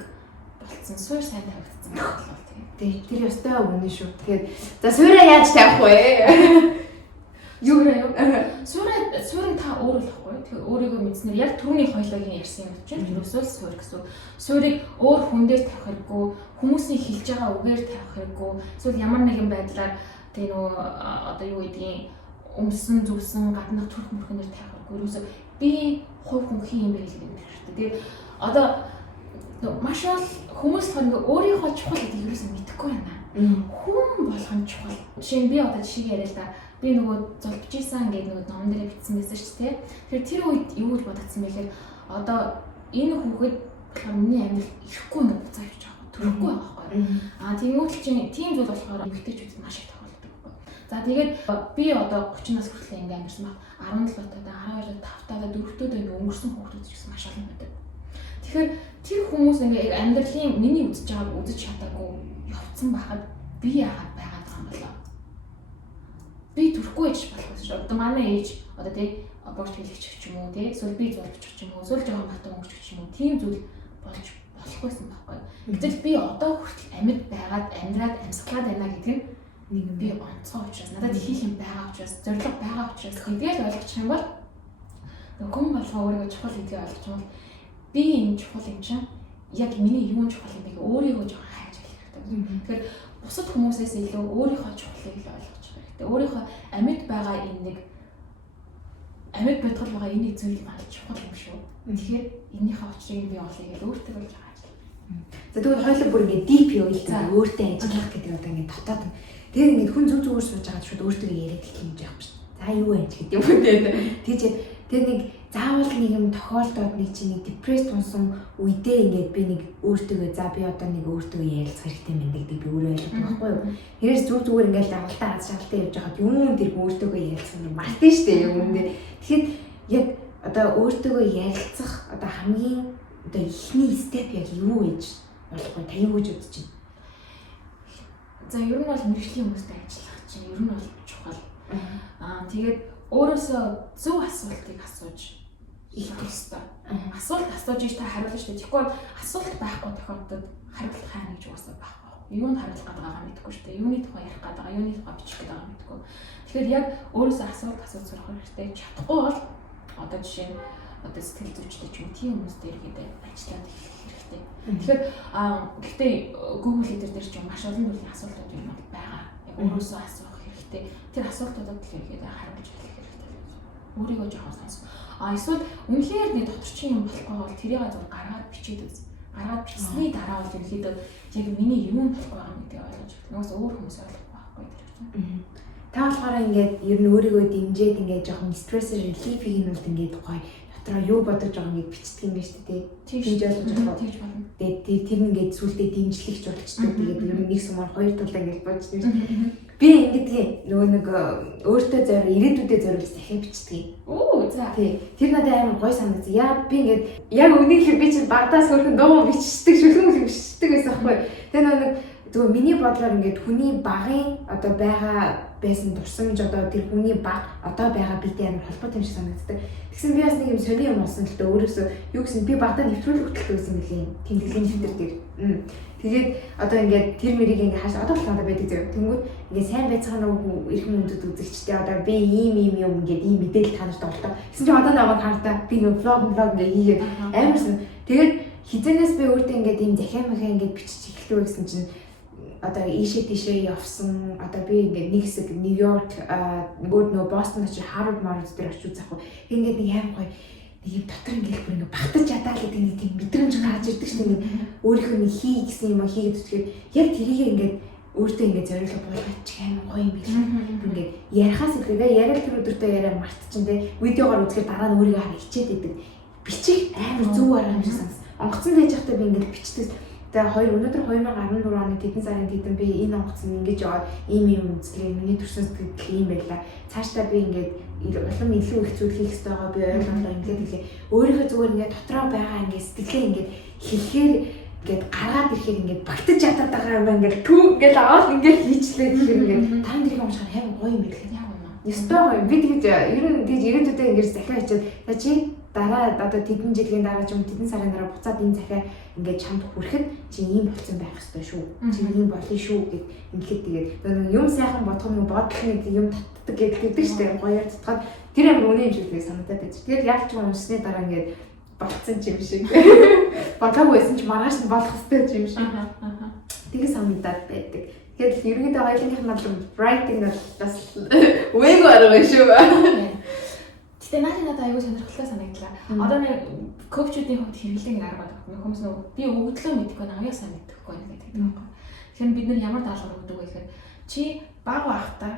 болцсон суур сайн тавигдсан бол тийм. Тэр ёстой үнэ шүү. Тэгэхээр за суураа яаж тавих вэ? Юу суурь та өөрөө л ахгүй. Тэгэхээр өөрийгөө мэдснээр яг түрүүний хоёлоогийн ярьсан юм чинь ерөөсөө суурь гэсэн. Суурийг өөр хүн дээр тавих хэрэггүй, хүмүүсийн хэлж байгаа үгээр тавих хэрэггүй. Эсвэл ямар нэгэн байдлаар тийм нөө одоо юу гэдгийг өмсөн зүвсэн гаднах төрх мөрхөнөр тавих хэрэггүй. Ерөөсөө би хувь хүн хин юм бэ гэж хэлдэг хэрэгтэй. Тэгээд одоо маш ол хүмүүс нэг өөрийнхөө чухал гэдгийг ерөөсөө мэдэхгүй байна. Хүн болгон чухал. Жишээ нь би одоо жишээ яриа л да. Би нөгөө золбижсэн гэдэг нөгөө ном дээр бичсэн байсан шүү дээ. Тэгэхээр тэр үед юу гэж бодогдсон бэ гэхээр одоо энэ хүүхэд болохоор миний амьдрал ирэхгүй ингээд буцаа явж байгаа. Төрөхгүй байгаа байхгүй. Тэгмүүд чинь тийм зүйл болохоор эмэгтэйчүүд маш их тохиолддог байхгүй. За тэгээд би одоо 30 нас хүртэл ингээд амьдсан баг 17 таа, 12 таа, 5 таа, 4 таа ингээд өнгөрсөн хүүхдүүд ч гэсэн маш олон байдаг. Тэгэхээр тэр хүмүүс ингээ амьдралын миний үзэж байгааг үзэж чадаагүй явцсан байхад би яагаад байгаад байгаа юм болоо? Би төрөхгүй ээж болох гэсэн чинь одоо манай ээж одоо тий борч хэлэгч ч юм уу тий эсвэл би зурагч ч юм уу эсвэл жоохон батан өнгөч ч юм уу тийм зүйл болж болохгүйсэн байхгүй. Гэтэл би одоо хүртэл амьд байгаад амьдраад амьсгалаад байна гэдэг нь би онцгой учраас надад их юм байгаа учраас зориг байгаа учраас гэдгийг ойлгочих юм бол хүн болго өөрийгөө чухал гэдгийг ойлгочих юм бол би энэ чухал юм чинь яг миний юун чухал юм бэ өөрийгөө жоохон хайж хэлэх хэрэгтэй. Тэгэхээр бусад хүмүүсээс илүү өөрийнхөө чухлыг л ойлгож байгаа хэрэгтэй. Өөрийнхөө амьд байгаа энэ нэг амьд бодгол байгаа энэ зүйл маань чухал юм шүү. Тэгэхээр энэнийхээ очрыг би олъё гэж өөртөө болж байгаа. За тэгвэл хоёул бүр ингээд deep юу хэлээ өөртөө ажиллах гэдэг одоо ингээд дотоод. Тэгээд ингээд хүн зүг зүгээр сууж байгаа шууд өөртөө яриад хэлэх юм жаах биш. За юу вэ гэдэг юм тэгээд тэгээд нэг заавал нэг юм тохиолдоод нэг чинь нэг депресс тунсан үедээ ингээд би нэг өөртөө за би одоо нэг өөртөө ярилцах хэрэгтэй юм гэдэг би өөрөө ойлгодог байхгүй юу. Тэрээс зүг зүгээр ингээд авалтаа аз шалтаа явж байхад юм тэр өөртөө ярилцах юм мартын штэ юм үнэ. Тэгэхээр яг одоо өөртөө ярилцах одоо хамгийн одоо ихний степ яг юу гэж болохгүй та юу гэж бодож байна? За ер нь бол мэрэгжлийн хүмүүстэй ажиллах чинь ер нь бол чухал. Тэгээд өөрөөсөө зөв асуултыг асууж их төстэй. Асуулт асууж иж та хариулна шүү дээ. Тэгэхгүй асуулт байхгүй тохиолдолд хариулах хаана гэж уусаа байхгүй. Юунд хариулах гэдэг байгаа мэдэхгүй шүү дээ. Юуны тухай ярих гэдэг байгаа, юуны тухай бичих гэдэг байгаа мэдэхгүй. Тэгэхээр яг өөрөөсөө асуулт асууж сурах хэрэгтэй. Чадахгүй бол одоо жишээ нь одоо сэтгэл зүйчтэй ч юм тийм хүмүүс дээр ихэд ажиллаад эхлэх хэрэгтэй. Тэгэхээр гэхдээ Google дээр ч юм маш олон төрлийн асуултууд юм байгаа. Яг өөрөөсөө асуух хэрэгтэй. Тэр асуултуудад л ихэд хариулж хэлэх хэрэгтэй. Өөрийгөө жоохон сонсох. Эсвэл үнэхээр нэг дотор юм болохгүй бол тэрийг зөв гаргаад бичээд үз. Гаргаад бичсний дараа бол ерөөдөө яг миний юм болох байгаа гэдгийг ойлгож байна. Нөөс өөр хүмүүс ойлгохгүй байхгүй тэр чинь. Та болохоор ингээд ер нь өөрийгөө дэмжиж ингээд жоохон стресс релифийг нь бол ингээд гоё дотроо юу бодож байгаа ингээд бичдэг юм байна шүү дээ. Тэгж ойлгож байгаа. Тэгж болно. Тэгээд тэр нь ингээд сүултээ дэмжлэгч болчихдог. Тэгээд ер нь нэг сумаар хоёр талаа ингээд бодож байна. Би ингэдэг нөгөө нэг өөртөө зориулж ирээдүйдээ зориулж дахин бичдэг. Оо за. Тий. Тэр надад амар гоё санагдсан. Яг би ингээд яг үнийхээ би чинь багадаас өөрхөн дуу бичдэг, шүлхэн бичдэг байсан байхгүй. Тэгээ нэг зөвхөн миний бодлоор ингээд хүний багын одоо байгаа байсан турсамж одоо тэр хүний баг одоо байгаа биетэй амар холбоотой юм шиг санагддаг. Тэгсэн би бас нэг юм сони юм болсон л дээ өөрөөсөө юу гэсэн би багтаа нэвтрүүлэх хөтөлбөр байсан мөлий. Тэмдэглэлийн нэвтэр дээр. Тэгээд одоо ингээд тэр мэрийг ингээд хааш одоо л надад байдаг зөө. Тэнгүүд ингээд сайн байцгаана уу эрх мөндөд үзэгчтэй одоо би ийм юм ингээд ийм мэдээлэл та нарт орлоо. Гэсэн чинь одоо намайг хардаа би нэг влог ингээд хийгээд амарсан. Тэгээд хизэнээс би өөртөө ингээд ийм захиа махаа ингээд бичиж эхлэв гэсэн чинь одоо ийшээ тийшээ явсан. Одоо би ингээд нэг хэсэг Нью-Йорк өөр нөө Бостон очиж Харвард Марвард дээр очиж үзэх байхгүй. Ингээд нэг аим гоё нэг юм дотор ингээд бүр ингээд багтаж ядаа гэдэг нэг тийм мэдрэмж гарч ирдэг шүү дээ. Өөрийнхөө нэг хий гэсэн юм хийгээд үтгэхэд яг тэрийг ингээд өөртөө ингээд зориулж болгож чих аим гоё юм биш. Ингээд ярихаас илүүгээ яриад тэр өдөртөө яриа мартчихын те видеогоор үзэхээр дараа нь өөрийгөө хараа хичээд идэг. Бичих амар зүг арга юм шиг санагс. Онгоцон байж байхдаа би ингээд бичдэг. Тэгээ өнөөдөр 2014 оны тэдэн сарын тэдэн би энэ онгоцон ингэж яваад ийм үзлээ миний төрсөн сэтгэл ийм байлаа. Цаашдаа би ингээд улам илүү их зүйл хийх хэрэгтэй байгаа би ойлголоо ингээд хэлээ. Өөрийнхөө зүгээр ингээд дотроо байгаа ингээд сэтгэлээ ингээд хэлэхээр ингээд гаргаад ирэхээр ингээд багтаж ядаад байгаа юм ингээд түүг ингээд аваад ингээд хийчлээ тэгэхээр ингээд та нарыг уншихаар хайр гоё юм билээ. Яг юм. Ёстой гоё. Би тэгж ер нь тэгж ирээдүйдээ ингээд захиа хичээд за чи дараа одоо тэдэн жилийн дараа ч юм тэдэн сарын дараа буцаад энэ захиа ингээд чамд хүрэхэд чи ийм болсон байх ёстой шүү. Чи ийм болно шүү гэд ингээд тэгээд юм сайхан бодох нь бодлого нэг юм татдаг гэдэг штеп гоёор татгаад тэр амар үнэ юм шиг тэгээд санагдаад байж. Тэгээд яг ч юм унсны дараа ингээд болцсон юм шиг. Бодлого байсан ч маргааш нь болох ёстой юм шиг. Тэгээ санагдаад байдаг. Тэгэхээр ерөнхийдөө хоёулынх нь бол writing бас үегүй арга шүү. Гэтэ надад аюу сонирхолтой санагдлаа. Одоо нэг коучуудын хувьд хэрэглэн арга байдаг. Хүмүүс нөгөө би өгдлөө мэдгүй намайг сайн мэдхгүй байна гэдэг юм байна. Тэгэхээр бид нар ямар даалгавар өгдөг вэ гэхээр чи баг байхдаа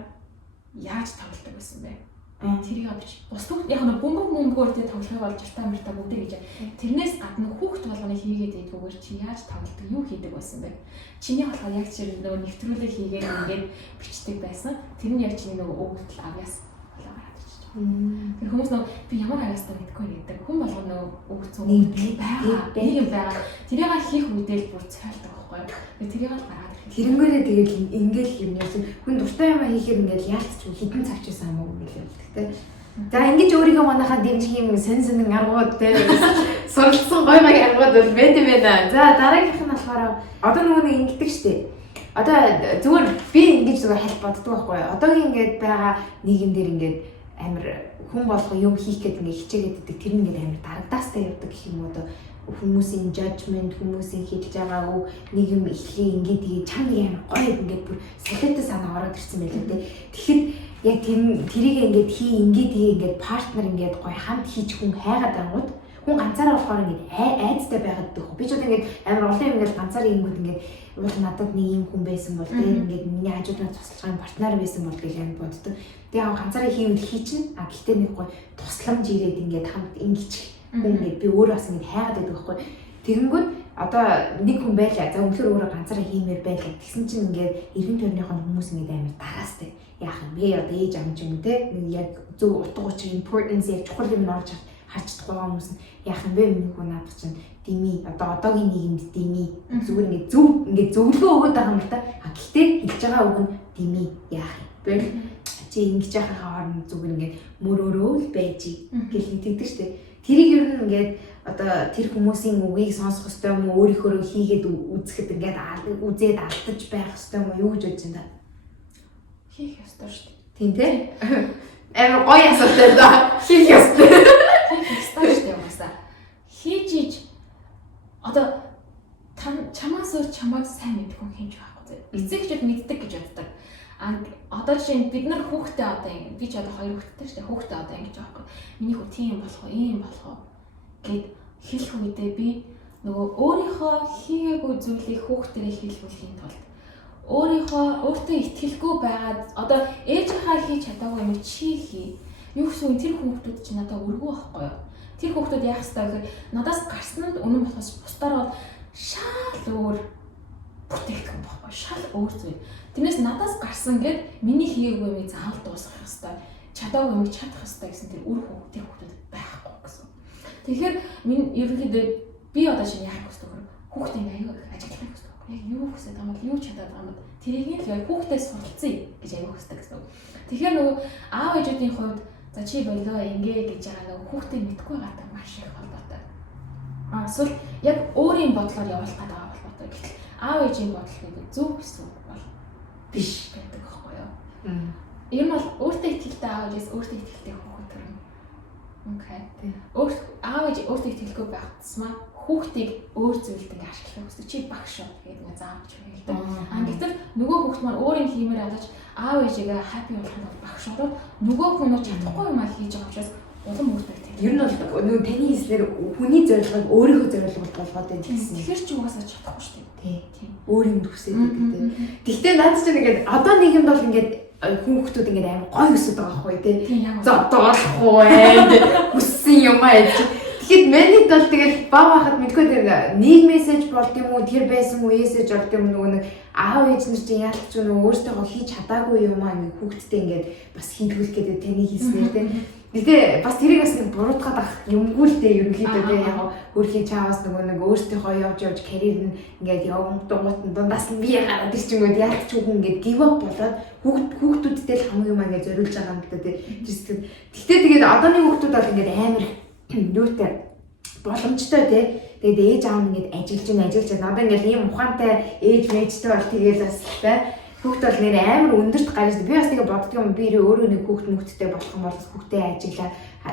яаж тоглодог байсан бэ? Тэрийг авч бус яг нэг бөмбөг дээр тоглохыг бол жартаа мартаа бүгдээ гэж. Тэрнээс гадна хүүхд болгоны хийгээд идэггээр чи яаж тоглодог, юу хийдэг байсан бэ? Чиний болохоор яг чи нөгөө нэвтрүүлэг хийгээд ингээд бичдэг байсан. Тэр нь яг чиний нөгөө өгдөл авьяас болоо гараад ирчих. Тэр хүмүүс нөгөө би ямар хаяастай гэдэггүй гэдэг. Хүн болгоно нөгөө үг зөв нэг юм байгаа. Тэрийг хийх үедээ бүр цайлдаг байхгүй. Тэрийг л гаргаад ирэх. Тэрнгээрээ тэгээд ингээл юм яасан. Хүн дуртай юм хийхээр ингээл яалтч хідэн цагч байсан юм уу гэж хэлдэг те. За ингэж өөрийгөө манайхаа дэмжих юм сонин аргууд те. Суралцсан гой гой аргууд бол байт юм байна. За дараагийнх нь болохоор одоо нөгөө ингэдэг штеп. Одоо зүгээр би ингэж зүгээр хальт боддог байхгүй. Одоогийн ингээд байгаа нийгэм дээр ингээд амар хүн болго юм хийх гэдэг ингээд хичээгээд идэг. Тэр ингээд амар дарагдаастай явдаг гэх юм уу одоо хүмүүсийн judgment хүмүүсийн хийж байгаа үг нэг юм ихлий ингээд тэгээ чам нэг амар гоё ингээд бүр солиотой санаа ороод ирсэн байлээ те. Тэгэхэд яг тэрийг ингээд ингээд тэгээ ингээд партнер ингээд гоё хамт хийж хүн хайгаад ангууд хүн ганцаараа болохоор ингээд айцтай байгаад дэх. Би ч одоо ингээд амар олон юм ингээд ганцаараа ингэнгүүт ингээд уул надад нэг юм хүн байсан бол тэгээ ингээд миний хажуудаа туслаж байгаа партнер байсан бол гэж амар боддог. Тэгээ яг ганцаараа хийвэл хийчин. А гэхдээ нэг гоё тусламж ирээд ингээд хамт ингэж хүн ингээд би өөрөө бас ингээд хайгаад байдаг байхгүй. Тэгэнгүүт одоо нэг хүн байлаа. За өнөхөр өөрөө ганцаараа хиймээр байлаа. Тэгсэн чинь ингээд эргэн тойрныхон хүмүүс ингээд амар дараастай. Яах юм бэ? Одоо ээж ам ч юм те. Яг зөв утга учир importance яг чухал юм орж харцдаг байгаа хүмүүс нь яах юм бэ? Миний хүн надад чинь дими одоогийн нийгэмд дими зүгээр ингээд зөвлөгөө өгöd байгаа юм л та. А гэхдээ хэлж байгаа үг нь дими яах юм бэ? Чи ингэж яхахаа хооронд зүгээр ингээд мөрөөрөө л байж гэл хэлдэг штеп. Тэрийг ер нь ингээд одоо тэр хүмүүсийн үгийг сонсох ёстой юм уу? Өөрийнхөө хийгээд үзэхэд ингээд үзээд алдаж байх ёстой юм уу? Юу гэж бодож байна та? Хийх ёстой шүү дээ. Тийм тий. Амар гоё асуулт да. Хийх ёстой. Хийх ёстой шүү дээ угаасаа. Хийж одоо чамаас өөр чамайг сайн мэдэх хүн хинж байхгүй. Эцэгчүүд мэддэг гэж боддог. Одоо жишээ нь бид нар хүүхдээ одоо ингэ би ч одоо 2 хүүхэдтэй шүү дээ. Хүүхдээ одоо ингэж байгаа байхгүй. Миний хүү тийм болох уу, ийм болох уу гэд хэлэх үедээ би нөгөө өөрийнхөө хийгээгүй зүйлийг хүүхдэрээ хэлүүлэхийн тулд өөртөө итгэлгүй байгаад одоо ээжийнхаа хийж чадаагүй юм чи хий. Юу гэсэн тэр хүүхдүүд чинь надад өргөө байхгүй юу? Тэр хүүхдүүд яах ёстой гэхээр надаас гарснанд үнэн болохоос бусдаар бол шал өөр бүтээгдэхүүн байхгүй шал өөр зүйл. Тэрнээс надаас гарсан гэд миний хийгээгүй юмыг заавал дуусгах ёстой. Чадаагүй юмыг чадах ёстой гэсэн тэр үр хүүхдийн хүүхдүүд байхгүй гэсэн. Тэгэхээр ерөнхийдөө би одоо шинэ яах гэсэн үг хүүхдийн аюу ажиглах гэсэн үг. Яг юу хүсэж байгаа юм юу чадаад байгаа юм тэрийг л яг хүүхдээс суралцъя гэж аюу хүсдэг гэсэн үг. Тэгэхээр нөгөө аав ээжүүдийн хувьд за чи болоо ингээ гэж байгаа нөгөө хүүхдээ мэдгүй байгаа маш их холбоотой. Эсвэл яг өөрийн бодлоор явуулах гэдэг холбоотой. Гэтэл аав ээжийн бодол гэдэг зөв гэсэн үг бол биш гэдэг байхгүй юу? Ийм бол өөртөө итгэлтэй аав ээжээс өөртөө итгэлтэй хүүхэд төрнө. Окей. Аав ээж өөртөө итгэлгүй байх тусмаа хүүхдийг өөр зүйлд ингээ ашиглах хүсдэг. Чи багш шүү гэдэг ингээ заавч хэлдэг. Гэтэл нөгөө хүүхд маань өөрийн хиймээр алж аав ээжигээ happy болгоход багш ороод нөгөө хүн чадахгүй юм а хийж байгаа учраас улам өөртөө тийм. Ер нь бол нөгөө таны хэлснээр хүний зорилгыг өөрийнхөө зорилгод болгоод байна гэсэн. Тэгэхээр ч угаасаа чадахгүй шүү дээ. Тийм. Өөр юм төсөөд гэдэг. Гэхдээ наад чинь ингээд одоо нийгэмд бол ингээд хүүхдүүд ингээд амар гоё өсөд байгаа хгүй тий. За одоо болохгүй хүссэн юм аа гэж. Тэгэхэд манайд бол тэгэл баг байхад мэдгүй тэр нийгмээс ч болд юм уу тэр байсан үеэсэж болд юм нөгөө нэг аав ээж нар чинь яалт ч нөгөө өөртөө хийж чадаагүй юм аа нэг хүүхдтэй ингээд бас хинтгүүлэх гэдэг таны хийснээр тий. Гэтэ бас тэрийг бас нэг буруутгаад ах юмгүй л дээ ерөнхийдөө тий яг хөрхийн чаавас нөгөө нэг өөртөөхөө явж карьер нь ингээд явган дундаас нь би гараад ир чингүүд яалт ч үгүй ингээд give up болоод хүүхдүүдтэй л хамгийн юм ингээд зориулж байгаа юм да тий. Гэхдээ тэгээд одооны хүүхдүүд бол ингээд амар нүүртэй боломжтой тий. Тэгээд ээж аав нь ингээд ажиллаж байна. Одоо ингээд ийм ухаантай ээж мэжтэй бол тэгээд бас тий. Хүүхд бол нэр амар өндөрт гарч би бас тэгээ боддог юм би өөрөө нэг хүүхдтэй болох юм бол хүүхдээ ажиглаа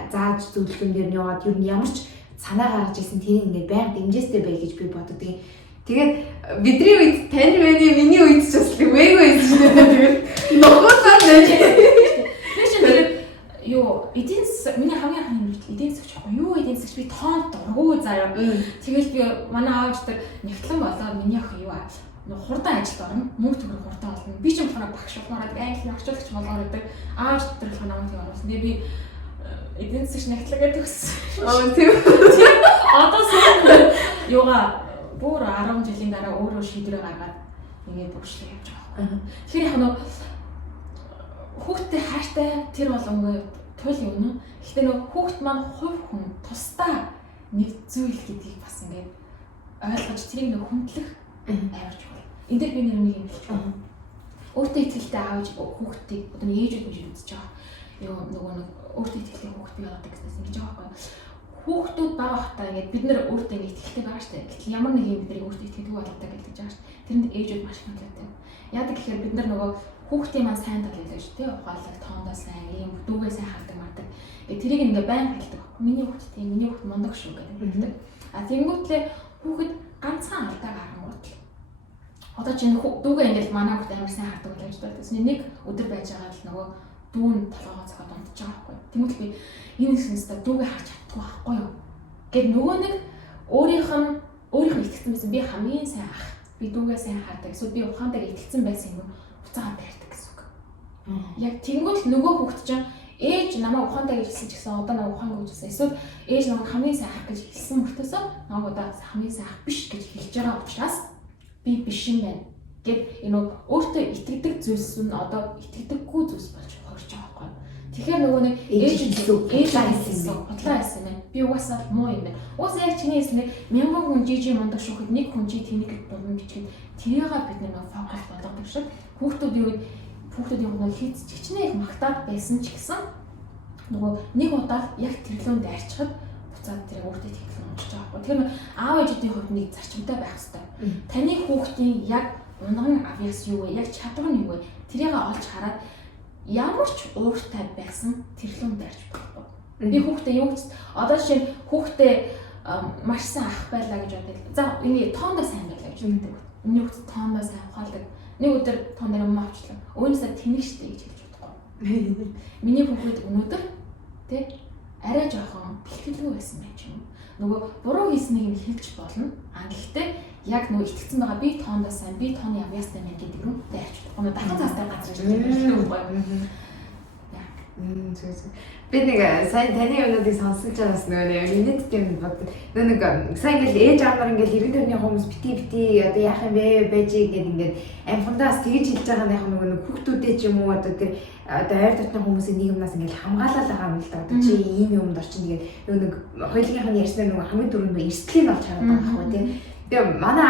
зааж зөвлөх юм дээр нь яваад юу ямар ч санаа гаргаж ирсэн тийм ингээд байнга дэмжээстэй бай гэж би боддог. Тэгээд бидний үед тань миний үед ч бас вэйгүй байсан шүү дээ. Тэгээд ногоолаа нэж. Тэгээд юу эдийн засаг миний хамгийн анхны үед эдийн засаг жоохон юу эдийн засаг би тоон дурггүй заяа. Тэгэл би манай аавчдаг нэгтлэн болоод миний ах юу аа хурдан ажилд орно, мөнгө төгрөг хурдан олно. Би ч болохоор багш болохоор англи орчуулагч болгоор гэдэг. Аавч доторх намайг тийм оруулсан. Тэгээ би эдийн засаг нэгтлэгээ төгссөн. Тийм. Одоо сүүл юугаа бүр 10 жилийн дараа өөрөө шийдвэр гаргаад ингээд бүршлээ явж байгаа. Тэгэхээр яг нь хүүхдтэй хайртай тэр болгоомгүй туйлын үнэ. Гэхдээ нөгөө хүүхд маань хувь хүн тусдаа нэг зүйл гэдгийг бас ингээд ойлгож тэрийг нөгөө хүндлэх амар чухал. Энд дээр би нэг юм хэлчих байна. Өөртөө итгэлтэй аавч хүүхдийг одоо нэг ээжүүд гэж үзэж байгаа. Нөгөө нэг өөртөө итгэлтэй хүүхд бий болдог гэсэн ингэж байгаа байхгүй. Хүүхдүүд бага хата ингээд бид нар өөртөө нэг итгэлтэй байгаа штэ. Гэтэл ямар нэг юм бид нар өөртөө итгэлтэй болдог гэж байгаа штэ. Тэрэнд ээжүүд маш их хандлагатай. Яадаг гэхээр бид нар нөгөө хүүхдийн маань сайн тал хэлж тий ухаалаг тоондоо сайн ийм дүүгээ сайн хардаг мардаг. Тэрийг ингээ байн хэлдэг. Миний хүүхд тийм миний хүүхд мундаг шүү гэдэг хэлдэг. А тэнгүүтлээ хүүхэд ганцхан алдааг харангуут л. Одоо чинь дүүгээ ингээл манай хүүхд амар сайн хардаг гэж байна. Тэсний нэг өдөр байж байгаа л нөгөө дүүн толгоогоо цохоод унтж байгаа байхгүй. Тэнгүүт би энэ хэсэгтээ дүүгээ харж чаддгүй байхгүй юу. Гэт нөгөө нэг өөрийнх нь итгэсэн байсан би хамгийн сайн ах. Би дүүгээ сайн хардаг. Эсвэл би ухаандаа итгэсэн байсан юм уцаагаад тарьдаг гэсэн үг. Яг тэнгүүт нөгөө хүүхд чинь ээж намайг ухаандаа гэж хэлсэн ч гэсэн одоо намайг ухаангүй гэж хэлсэн. Эсвэл ээж намайг хамгийн сайн ах гэж хэлсэн мөртөөсөө намайг одоо хамгийн сайн ах биш гэж хэлж байгаа учраас би биш юм байна. Гэт энэ өөртөө итгэдэг зүйлс нь одоо итгэдэггүй зүйлс болж хөрж байгаа байхгүй. Тэгэхээр нөгөө нэг ээж хэлсэн бодлоо хэлсэн юм. Би угаасаа муу юм байна. Угаасаа яг чиний хэлсэн нэг 1000 хүн жижиг мундаг шүүхэд нэг хүн чи тэнийг дурна бичгээд тэрийгээ бид нэг фокус болгодог шиг хүүхдүүдийн хувьд хийц чичнээн их магтаад байсан ч гэсэн нөгөө нэг удаа яг тэрлүүнд дайрчхад буцаад тэр өөртөө тэглэн уншиж байгаа байхгүй. Тэгэхээр аав ээжүүдийн хувьд нэг зарчимтай байх хэрэгтэй. Таны хүүхдийн яг унган авьяас юу вэ? Яг чадвар нь юу вэ? Тэрийг олж хараад ямар ч ууртай байсан тэрлүүнд дайрч болохгүй. Би хүүхдээ юу гэж одоо жишээ хүүхдээ маш сайн ах байлаа гэж бодъё. За энэ тоондоо сайн байлаа гэж боддог. Миний хүүхд тоондоо сайн ухаалдаг. Нэг өдөр тоон дээр юм авчлаа. Өөнөөсөө тэнэг штэ гэж хэлж бодохгүй. Миний хүүхэд өнөөдөр тий арай жоохон бэлтгэлгүй байсан байж юм. Нөгөө буруу хийснийг нь хэлж болно. Гэхдээ яг нөгөө итгэцэн байгаа би тоондоо сайн, би тооны авьяастай байна гэдэг юм дайрч бодохгүй. Дахин цаастай газар ирж байгаа. Би нэг сайн таны юмнуудыг сонсож байгаас нөгөө минут юм боддог. Нэг сайн ингээл ээж аамаар ингээл иргэн төрний хүмүүс бити одоо яах юм бэ байж гэдэг ингээд амхандаас тэгж хэлж байгаа нэг нөгөө хүүхдүүдээ ч юм уу одоо тэр одоо ойр дотны хүмүүсийн нэг юмнаас ингээл хамгаалаад байгаа юм л да. Одоо чи ийм юмд орчин тэгээд нэг хоёулынх нь ярьсан нөгөө хамгийн дөрөнд эрсдлийн болж хараад байгаа байхгүй тийм. Тэгээ манай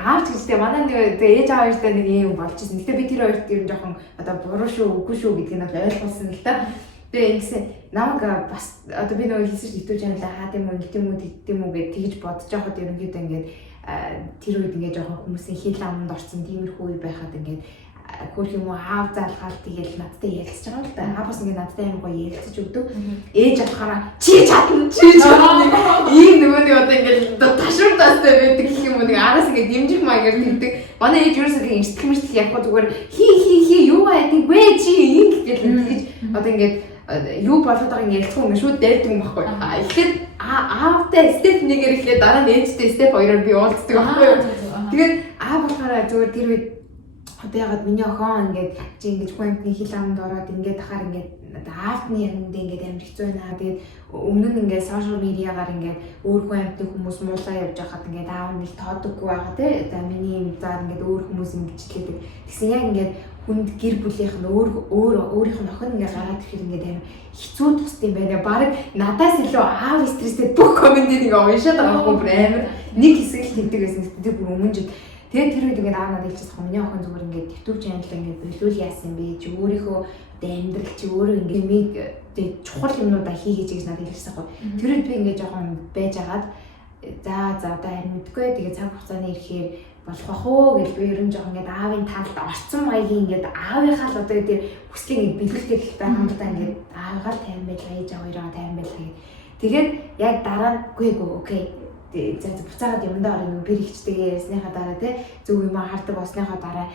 аав гэжтэй манай нэг ээж аав хоёртай нэг юм болж ирсэн. Гэтэ би тэр хоёрт ер нь жоохон одоо буруу шүү үгүй шүү гэдгийг нь ойлгуулсан л да. Тэгээ ингэсэн намайг бас одоо би нөгөө хэлсэн итүү чанала хаад юм уу гэдэг юм уу гэж тэгж бодож байхад ерөнхийдөө ингээд тэр үед ингээд жоохон хүмүүсийн хил аманд орсон тиймэрхүү үе байхад ингээд хөрх юм уу аав заалгаал тэгэл надтай ярилцж байгаа л да. Аав бас ингээд надтай юм гоё ярилцаж өгдөг. Ээж авахаараа чи чадна ийм нөгөө нэг одоо ингээд ташууртаастай байдаг гэх юм уу нэг араас ингээд дэмжих маягаар тэгдэг. Манай ээж ерөөсөө тийм эрсдэл явахгүй зүгээр хи юу айдаг вэ чи ийм гэж тэгж одоо ингээд юу болоод байгааг ярилцах юм шүү дайрдаг юм баггүй. Эхлээд аавтай степ 1-ээр эхлээд дараа нь ээжтэй степ 2-оор би уулздаг баггүй. Тэгээд аав болохоор зүгээр тэр үед одоо ягаад миний охин ингээд чи ингэж гүнтний хил амд ороод ингээд ахаар ингээд аавтны юмд ингээд амар хэцүү байна. Тэгээд өмнө нь ингээд сошиал медиагаар ингээд өөр хүн амьтны хүмүүс муулаа явж байхад ингээд аав нь л тоодоггүй байгаа тий. За миний юм заа ингээд өөр хүмүүс ингэж хэлдэг. Тэгсэн яг ингээд хүнд гэр бүлийнх нь өөрийнх нь охин ингээд гараад ирэхээр ингээд амар хэцүү тусд юм байна. Бараг надаас илүү аав стресстэй бүх комментиг ингээд уншаад байгаа хүн амар нэг хэсэг л тэгдэг байсан. Тэр бүр өмнө жил тэгээд тэр үед ингээд аав надад хэлчихсэн юм. Миний охин зүгээр ингээд YouTube channel ингээд биелүүл яасан бэ? Чи өөрийнхөө амьдрал чи өөрөө ингээд миг тэгээд чухал юмнуудаа хийгээж гэж надад хэлчихсэн юм. Тэр үед би ингээд жоохон байж агаад за одоо харин мэдгүй тэгээд цаг хугацааны ирэхээр болох бах уу гэж би ерөн жоохон ингээд аавын талд орцсон маягийн ингээд аавынхаа л одоо тэр хүслийг ингээд бэлгэлтэй байгаа юм даа ингээд аавыгаа тайван байлаа ээж аваа хоёроо тайван байлаа гэх. Тэгээд яг дараа нь окей за буцаагаад юмдаа орно би ихчтэйгээ ярьсныхаа дараа те зөв юм хардаг болсныхаа дараа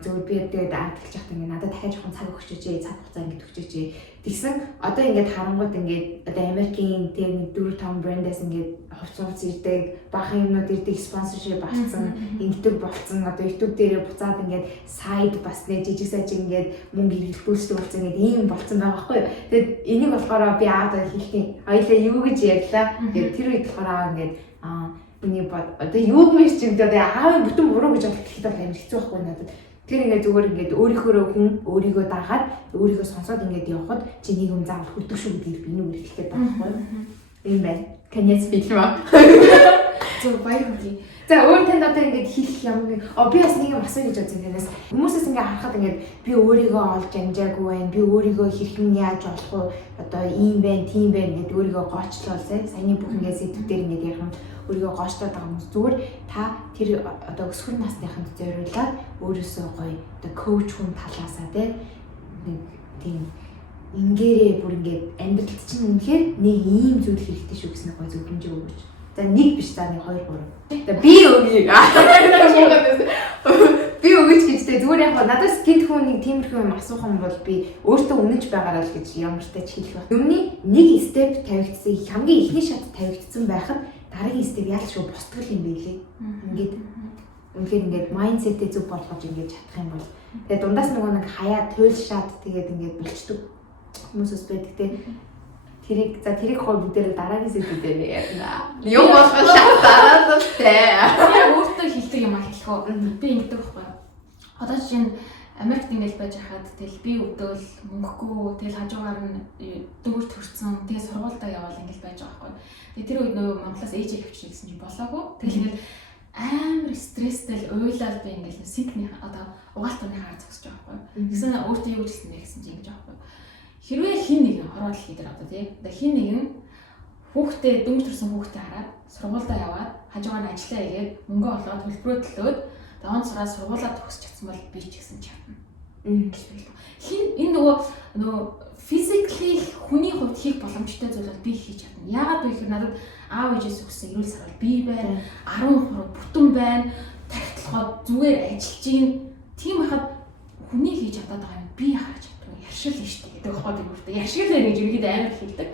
зөв би тэгээд аадгалж явах ингээд надад дахиад жоохон цаг өгчөөч цаг хугацаа ингээд өгчөөч тэгсэн одоо ингээд харангууд ингээд одоо Америкийн тэр нэг 4-5 брэндээс ингээд хувцас ирдэг баахан юмнууд ирдэг спонсоршип авсан ингэдэг болцсон одоо YouTube дээрээ буцаад ингээд сайд бас нэг жижиг сажиг ингээд мөнгө хэрэглүүлсэн болсон ингээд ийм болцсон байгаа байхгүй юу. Тэгээд энийг болохоор би аавдаа хэлтий хоёлаа юу гэж ярьлаа тэгээд тэр үед болохоор ингээд миний бод одоо юу гэж юм одоо аавын бүтэн буруу гэж бодох гэхэд амар хэцүү байхгүй надад. Тэр ингээд зүгээр ингээд өөрийнхөө хүн өөрийгөө дагаад өөрийгөө сонсоод ингээд явхад чи нийгэм заавал хүрдэг шүү гэдгийг би нүг хэлэхэд байгаа байхгүй юу? Ийм байна. Каньяс фильм. Зөв баяр хүргэе. За өөр танд одоо ингээд хийх юм би бас нэг юм асууя гэж бодсон юм. Хүмүүсээс ингээд харахад ингээд би өөрийгөө олж амжаагүй байна. Би өөрийгөө хэрхэн яаж болох вэ? Одоо ийм байна, тийм байна гэдээ өөрийгөө гоочлуулсан. Саяны бүх ингээд сэдвээр ингээд ярих юм өөрийгөө гоочлоод байгаа хүмүүс зүгээр та тэр одоо өсвөр насныханд зориулаад өөрөөсөө гоё одоо коуч хүн талаасаа тийм ингээрээ бүр ингээд амьдралд чинь үнэхээр нэг ийм зүйл хэрэгтэй шүү гэснээр гоё зөвлөмж өгөөч. За нэг биш за нэг 2 3. За би өгье. Би өгөөч гэжтэй зүгээр яг надаас гинт хүн нэг тиймэрхүү юм асуух юм бол би өөртөө үнэнч байгаарай л гэж ямартай ч хэлэх байна. Өмнө нэг степ тавигдсан хамгийн ихний шат тавигдсан байхад дараагийн степ ял шүү бусдгал юм байлээ. Ингээд үнэхээр ингээд майндсетээ зөв болгож ингээд чадах юм бол тэгээ дундаас нөгөө нэг хаяа туйлшаад тэгээд ингээд болчдөг хүмүүсээс байдаг те. Тэрийг хоо бүгдээр дараагийн сэдвээр ярина. Юу болох шат дараад те. Би өөртөө хэлдэг юм а хэлэх үү. Би ингэдэг байхгүй. Одоо жишээ нь Америкт ингэж байж хахад тэгэл би өдөөл мөнгөгүй тэгэл хажуугаар нь дүүр төрсөн тэгээ сургуультай яваал ингэж байж байгаа байхгүй. Тэгээ тэр үед нөгөө Монголоос ээжээ авчиж гэсэн чинь болоогүй. Тэгэл ингэж амар стресстэй уйлаад би ингэж синкний одоо угаалтны хаар зогсож байгаа байхгүй. Гэсэн өөртөө юу гэсэн бэ гэсэн чинь ингэж байгаа байхгүй. Хэрвээ хин нэгэн хорвол хийдэр одоо тийм. Одоо хин нэгэн хүүхдээ дөнгөж төрсэн хүүхдээ хараад сургуультай яваад хажуугаар нь ажиллаа хийгээд мөнгө олоод төлбөрөө төлөөд даван цараа сургуулаа төгсч чадсан бол би ч гэсэн чадна. Хин энэ нөгөө physically хүний хувьд хийх боломжтой зүйл бол би хийж чадна. Яагаад вэ гэхээр надад аав ээжээс өгсөн эрүүл сарвал би байна. 13 бүтэн байна. Тархитлахад зүгээр ажиллаж гин. Тийм байхад хүний хийж чадаад байгаа юм би харж чаддаг. Яршил нь шүү дээ гэдэг хоод юм уу. Яршил нэр гэж ергээд амар хэлдэг.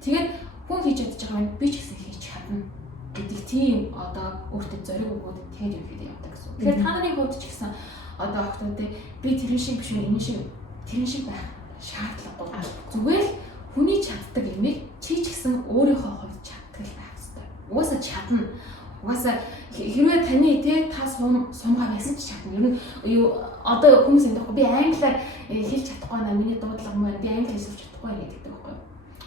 Тэгээд хүн хийж чадж байгаа юм би ч гэсэн хийж чадна гэдэг тийм одоо өөртөө зориг өгөөд тэгээд ергээд явдаг гэсэн. Тэгэхээр та нарын хувьд ч гэсэн одоо охтуудыг би тэрэн шиг биш үү энэ шиг тэрэн шиг байх шаардлагагүй. Зүгээр л хүний чаддаг юмыг чи ч гэсэн өөрийнхөө хувьд чаддаг л байх хэрэгтэй. Угаасаа чадна. Угаасаа хэрвээ таны та сумгаа байсан ч чадна. Ер нь юу одоо хүмүүс энэ би англиар хэлж чадахгүй наа миний дуудлага юм байна. Би англи хэлж чадахгүй гэдэг байхгүй.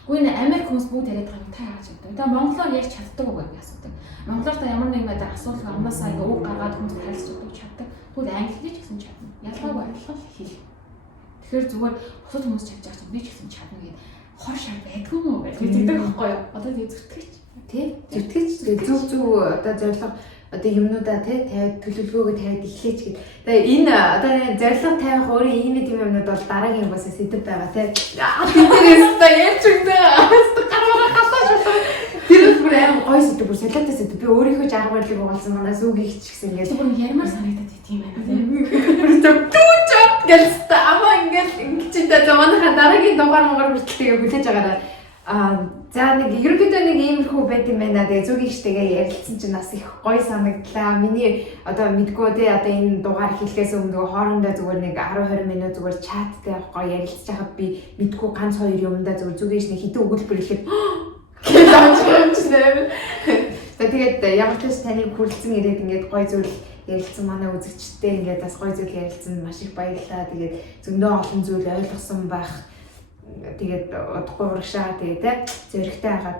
Гүн Америк хүмүүс бүгд яриад байгаа юм та яаж чаддаг. Та монголоор ярьж чаддаг уу гэж асуудаг. Монголоор та ямар нэг байдлаар асуулт амнасаа ингэ үг гаргаад хүмүүс харилцдаг чаддаг. Тэгвэл англи ч гэсэн чадна. Ялгаагүй адилхан хэл. Тэгэхээр зүгээр бусад хүмүүс чадж байгаа чинь би ч гэсэн чадна гэдэг хор шар байдгүй мó гэж хэлдэг байхгүй юу? Одоо тэгээ зүтгэж тий зүтгэж зөв одоо зорилго одоо юмнуудаа тий тавиад төлөвлөгөөгөө тавиад эхлэеч гэд. Тэгээ энэ одоо зорилго тавих өөрөө ийм юмнууд бол дараагийн бас сэдв байгаа тий. Тэрээс та ярьж өгдөө. Гараараа хатаа шатаа. Тэр бүр аим гой сэдв бүр солиотой сэдв. Би өөрийнхөө жаргал байдлыг угаалсан манаас үг ихч гэсэн ингээд бүр ярмаар санагдаад тийм байна тий. Тэр тууч гэлста амаа ингээд чи та манайха дараагийн дугаар хүртэл тэгээ хүлээж байгаарай. За нэг ерөнхийдөө нэг иймэрхүү байт юм байна. Тэгээ зүгийн штегээ ярилцсан чинь бас их гоё санагдлаа. Миний одоо мэдгүй те одоо энэ дугаар хэлхээс өмнө хоорондоо зүгээр нэг 10 20 минут зүгээр чаттай гоё ярилцж байхад би мэдгүй ганц хоёр юмдаа зүгээр зүгийн штег хитэн өгүүлбэр ихэд тэгээд ямар ч бас таны хүрэлцэн ирээд ингээд гоё зүйл ярилцсан манай үзэгчтэй ингээд бас гоё зүйл ярилцсан маш их баярлалаа. Тэгээд зөндөө олон зүйл ойлгосон байх. Тэгээд удахгүй урагшаа тэгээд зөрөгтэй хагаад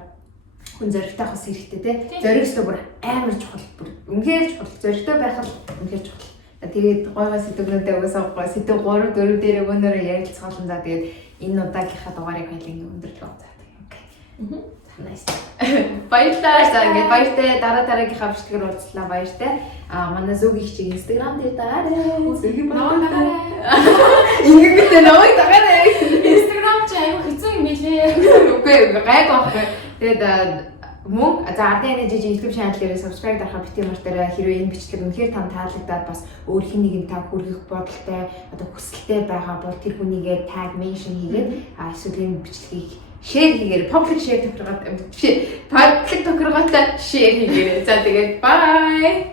хүн зөрөгтэй хас хэрэгтэй те зөрөгтэй бүр амар чухал бүр үнээр чухал зөрөгтэй байх нь үнээр чухал. Тэгээд гойгоо сэдвүүдэд угаасаа гой сэдв 3 4 дээр өгөнөөрөө ярилцгаалan за тэгээд энэ удаагийнхаа дугаарыг хоёлын өндөрлөө. За тэгээд nice. Баярлалаа. За ингээд баяртай дараагийнхаа бичлэгээр уулзлаа баяртай. Манай зүг их чиг Instagram дээр дагаарай. Зүг байгаарай. Ингээд намайг дагаарай. Instagram ч аюу хэцүү юм билээ. Үгүй гайг байхгүй. Тэгээд мөн за ардын energy YouTube channel-ээр subscribe дарахаа бити мартаарай. Хэрвээ энэ бичлэг үнэхээр тань таалагдаад бас өөр хэн нэгэн та хүргэх бодолтой одоо хүсэлтэй байгаа бол тэр хүнийгээ tag mention хийгээд эсвэл энэ бичлэгийг share хийгээрэй. Public share тохиргоотой share хийгээрэй. За тэгээд bye.